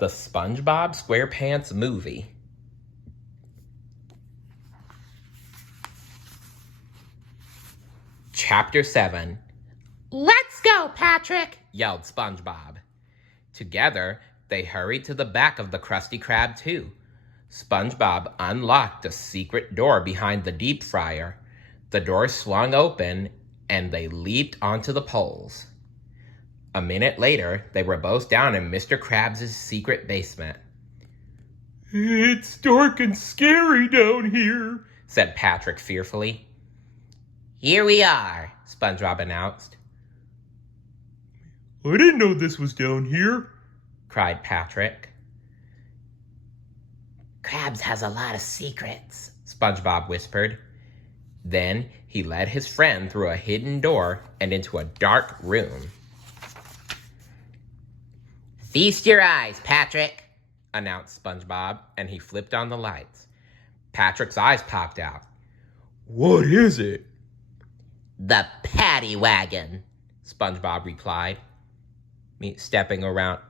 The SpongeBob SquarePants movie. Chapter 7. Let's go, Patrick! Yelled SpongeBob. Together, they hurried to the back of the Krusty Krab 2. SpongeBob unlocked a secret door behind the deep fryer. The door swung open, and they leaped onto the poles. A minute later, they were both down in Mr. Krabs' secret basement. "It's dark and scary down here," said Patrick fearfully. Here we are, SpongeBob announced. "I didn't know this was down here," cried Patrick. Krabs has a lot of secrets, SpongeBob whispered. Then he led his friend through a hidden door and into a dark room. Feast your eyes, Patrick, announced SpongeBob, and he flipped on the lights. Patrick's eyes popped out. "What is it?" The Patty Wagon, SpongeBob replied. SpongeBob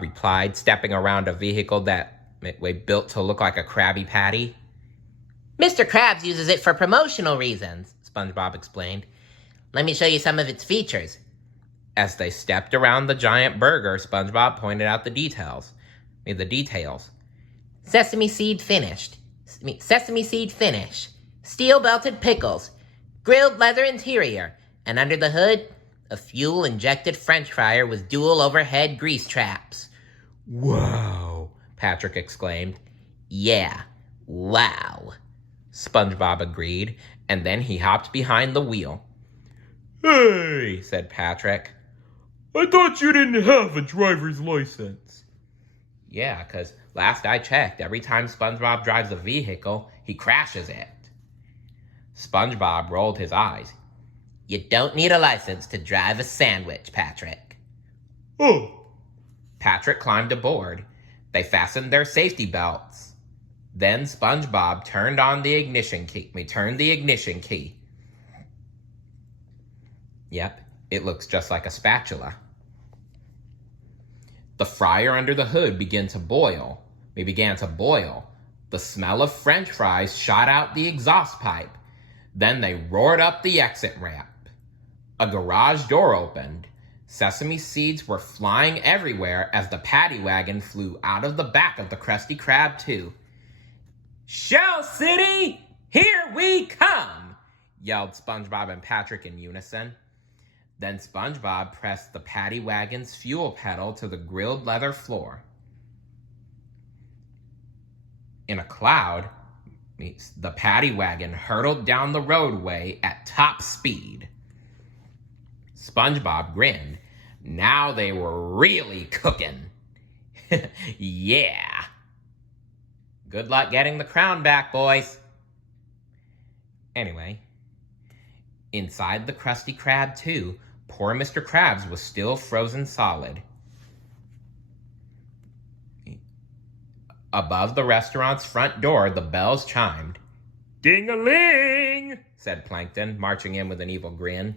replied, stepping around a vehicle that we built to look like a Krabby Patty. Mr. Krabs uses it for promotional reasons, SpongeBob explained. Let me show you some of its features. As they stepped around the giant burger, SpongeBob pointed out the details. Sesame seed finish, steel-belted pickles, grilled leather interior, and under the hood, a fuel-injected French fryer with dual overhead grease traps. "Wow," Patrick exclaimed. "Yeah, wow," SpongeBob agreed, and then he hopped behind the wheel. "Hey," said Patrick. "I thought you didn't have a driver's license." Yeah, 'cause last I checked, every time SpongeBob drives a vehicle, he crashes it. SpongeBob rolled his eyes. You don't need a license to drive a sandwich, Patrick. "Oh." Patrick climbed aboard. They fastened their safety belts. Then SpongeBob turned the ignition key. Yep, it looks just like a spatula. The fryer under the hood began to boil. The smell of French fries shot out the exhaust pipe. Then they roared up the exit ramp. A garage door opened. Sesame seeds were flying everywhere as the Patty Wagon flew out of the back of the Krusty Krab 2. "Shell City, here we come!" yelled SpongeBob and Patrick in unison. Then SpongeBob pressed the Patty Wagon's fuel pedal to the grilled leather floor. In a cloud, the Patty Wagon hurtled down the roadway at top speed. SpongeBob grinned. Now they were really cooking. Yeah. Good luck getting the crown back, boys. Anyway, inside the Krusty Krab 2, poor Mr. Krabs was still frozen solid. Above the restaurant's front door, the bells chimed. "Ding-a-ling!" said Plankton, marching in with an evil grin.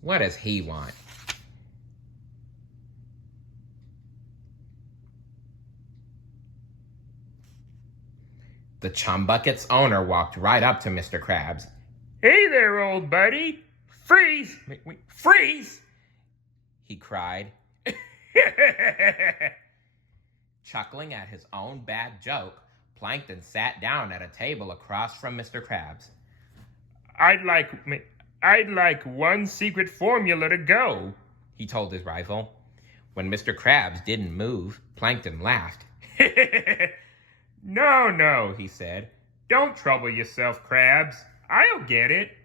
What does he want? The Chum Bucket's owner walked right up to Mr. Krabs. "Hey there, old buddy. Freeze! Freeze!" he cried. Chuckling at his own bad joke, Plankton sat down at a table across from Mr. Krabs. I'd like one secret formula to go," he told his rival. When Mr. Krabs didn't move, Plankton laughed. No, he said. "Don't trouble yourself, Krabs. I'll get it."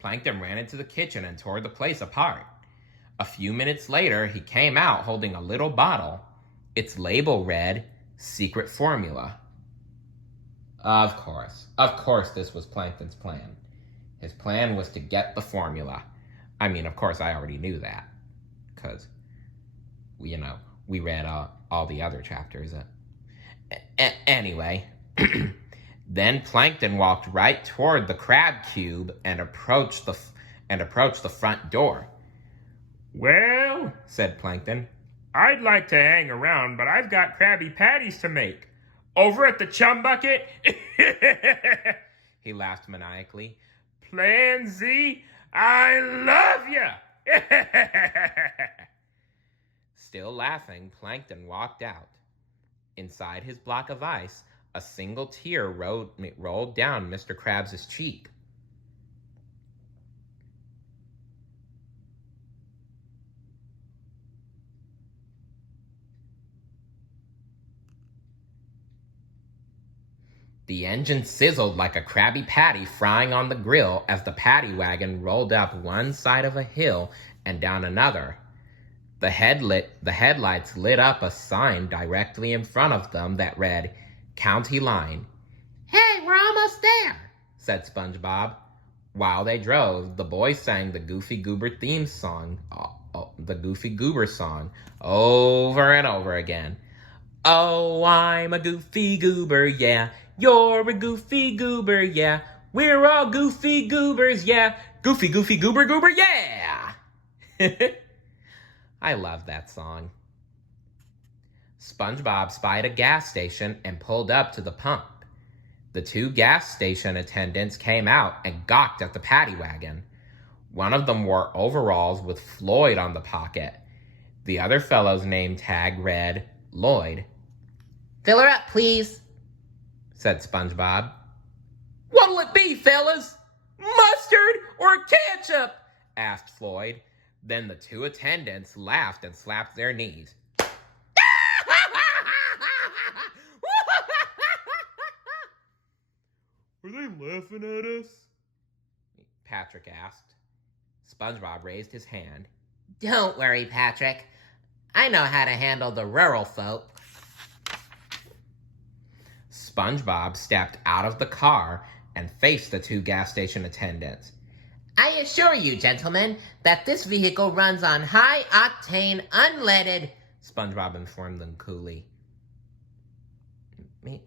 Plankton ran into the kitchen and tore the place apart. A few minutes later, he came out holding a little bottle. Its label read, "Secret Formula." Of course this was Plankton's plan. His plan was to get the formula. I mean, of course I already knew that. Because, we read all the other chapters. Anyway, then Plankton walked right toward the crab cube and approached the front door. "Well," said Plankton, I'd like to hang around, but I've got Krabby Patties to make. Over at the Chum Bucket? He laughed maniacally. Plan Z, I love ya! Still laughing, Plankton walked out. Inside his block of ice, a single tear rolled down Mr. Krabs' cheek. The engine sizzled like a Krabby Patty frying on the grill as the Patty Wagon rolled up one side of a hill and down another. The headlights lit up a sign directly in front of them that read, County Line. "Hey, we're almost there," said SpongeBob. While they drove, the boys sang the Goofy Goober theme song, the Goofy Goober song, over and over again. Oh, I'm a Goofy Goober, yeah. You're a Goofy Goober, yeah. We're all Goofy Goobers, yeah. Goofy, Goofy, Goober, Goober, yeah. I love that song. SpongeBob spied a gas station and pulled up to the pump. The two gas station attendants came out and gawked at the Patty Wagon. One of them wore overalls with Floyd on the pocket. The other fellow's name tag read Lloyd. Fill her up, please, said SpongeBob. What'll it be, fellas? Mustard or ketchup? Asked Floyd. Then the two attendants laughed and slapped their knees. Are they laughing at us? Patrick asked. SpongeBob raised his hand. Don't worry, Patrick. I know how to handle the rural folk. SpongeBob stepped out of the car and faced the two gas station attendants. I assure you, gentlemen, that this vehicle runs on high-octane, unleaded... SpongeBob informed them coolly.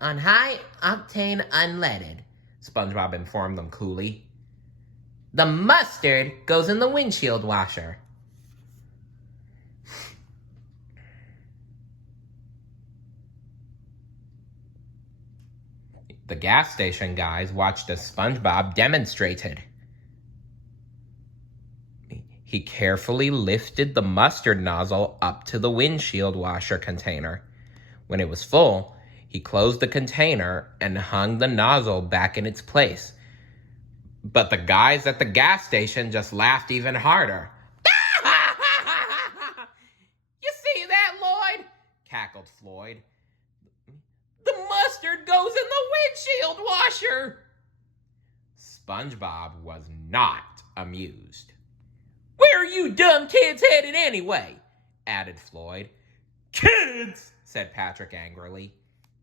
On high-octane, unleaded... SpongeBob informed them coolly. The mustard goes in the windshield washer. The gas station guys watched as SpongeBob demonstrated. He carefully lifted the mustard nozzle up to the windshield washer container. When it was full, he closed the container and hung the nozzle back in its place. But the guys at the gas station just laughed even harder. You see that, Lloyd? Cackled Floyd. The mustard goes in the windshield washer. SpongeBob was not amused. Where are you dumb kids headed anyway? Added Floyd. Kids, said Patrick angrily.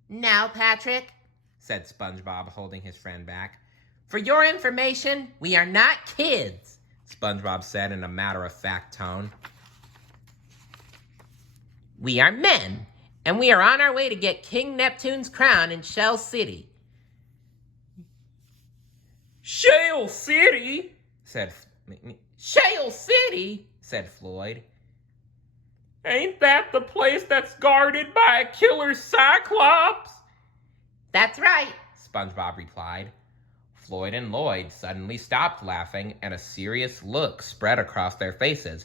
Now, Patrick, said SpongeBob, holding his friend back. For your information, we are not kids, SpongeBob said in a matter-of-fact tone. We are men, and we are on our way to get King Neptune's crown in Shell City. Shell City, Shell City, said Floyd. Ain't that the place that's guarded by a killer Cyclops? That's right, SpongeBob replied. Floyd and Lloyd suddenly stopped laughing and a serious look spread across their faces.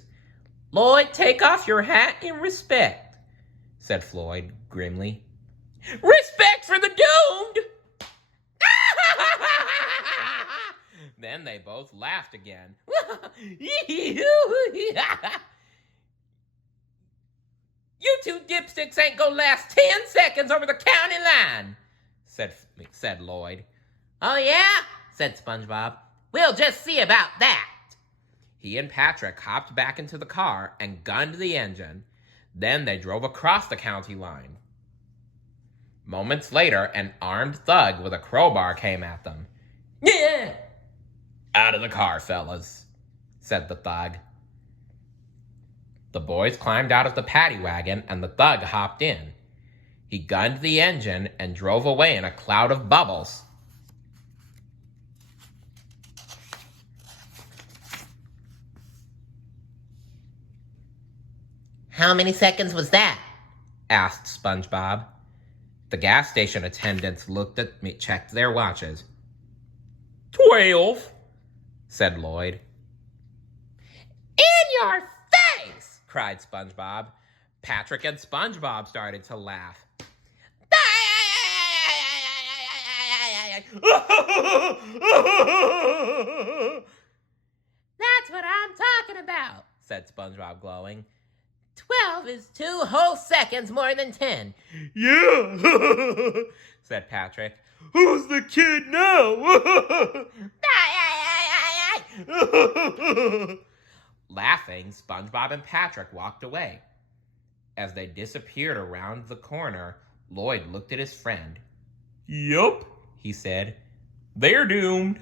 Lloyd, take off your hat in respect, said Floyd grimly. Respect for the doomed! Then they both laughed again. You two dipsticks ain't gonna last 10 seconds over the county line, said Lloyd. Oh yeah, said SpongeBob. We'll just see about that. He and Patrick hopped back into the car and gunned the engine. Then they drove across the county line. Moments later, an armed thug with a crowbar came at them. Yeah! Out of the car, fellas, said the thug. The boys climbed out of the Patty Wagon and the thug hopped in. He gunned the engine and drove away in a cloud of bubbles. How many seconds was that? asked SpongeBob. The gas station attendants looked at me, checked their watches. 12, said Lloyd. In your face! Cried SpongeBob. Patrick and SpongeBob started to laugh. That's what I'm talking about, said SpongeBob, glowing. 12 is 2 whole seconds more than 10. Yeah, said Patrick. Who's the kid now? Laughing, SpongeBob and Patrick walked away. As they disappeared around the corner, Lloyd looked at his friend. Yup, he said. They're doomed.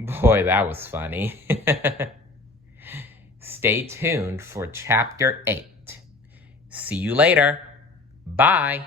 Boy, that was funny. Stay tuned for Chapter 8. See you later. Bye.